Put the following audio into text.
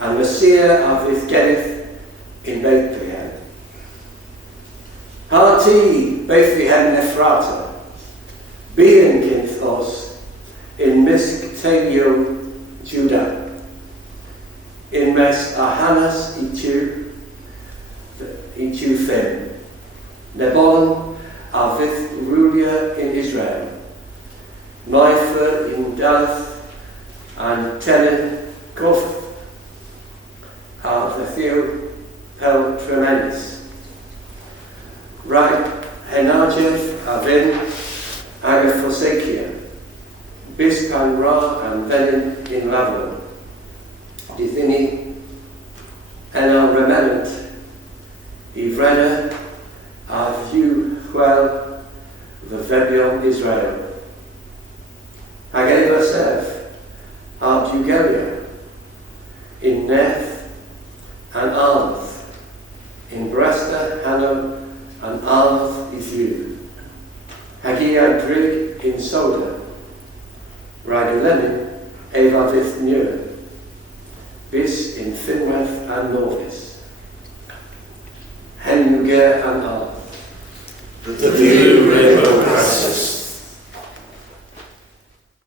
and Messia a vydh genys in Bethlehem. Harti Bethlehem Efrata, byghan kynth yn-mysk teyluyow Judah, yn-mes a hanes I tiw ffyn, Kneebone a vydh rwliau in Israel, Micah in Dy'Sul and Kynth a Gyeryow pel tremendous. Rag henajef a vyn ag a forsacia, bispan ra and venin in Lavon. Dy'Sul enel remenant, I Rev'd a Gulval the Israel. Ag Eglos a Geryow yn-mes and Arlodh in Canon and Arlodh y Dhuw. Hagi wrug in soda, rag lenner vydh newer, bis in finwerth and norvis. Hen and Arlodh. The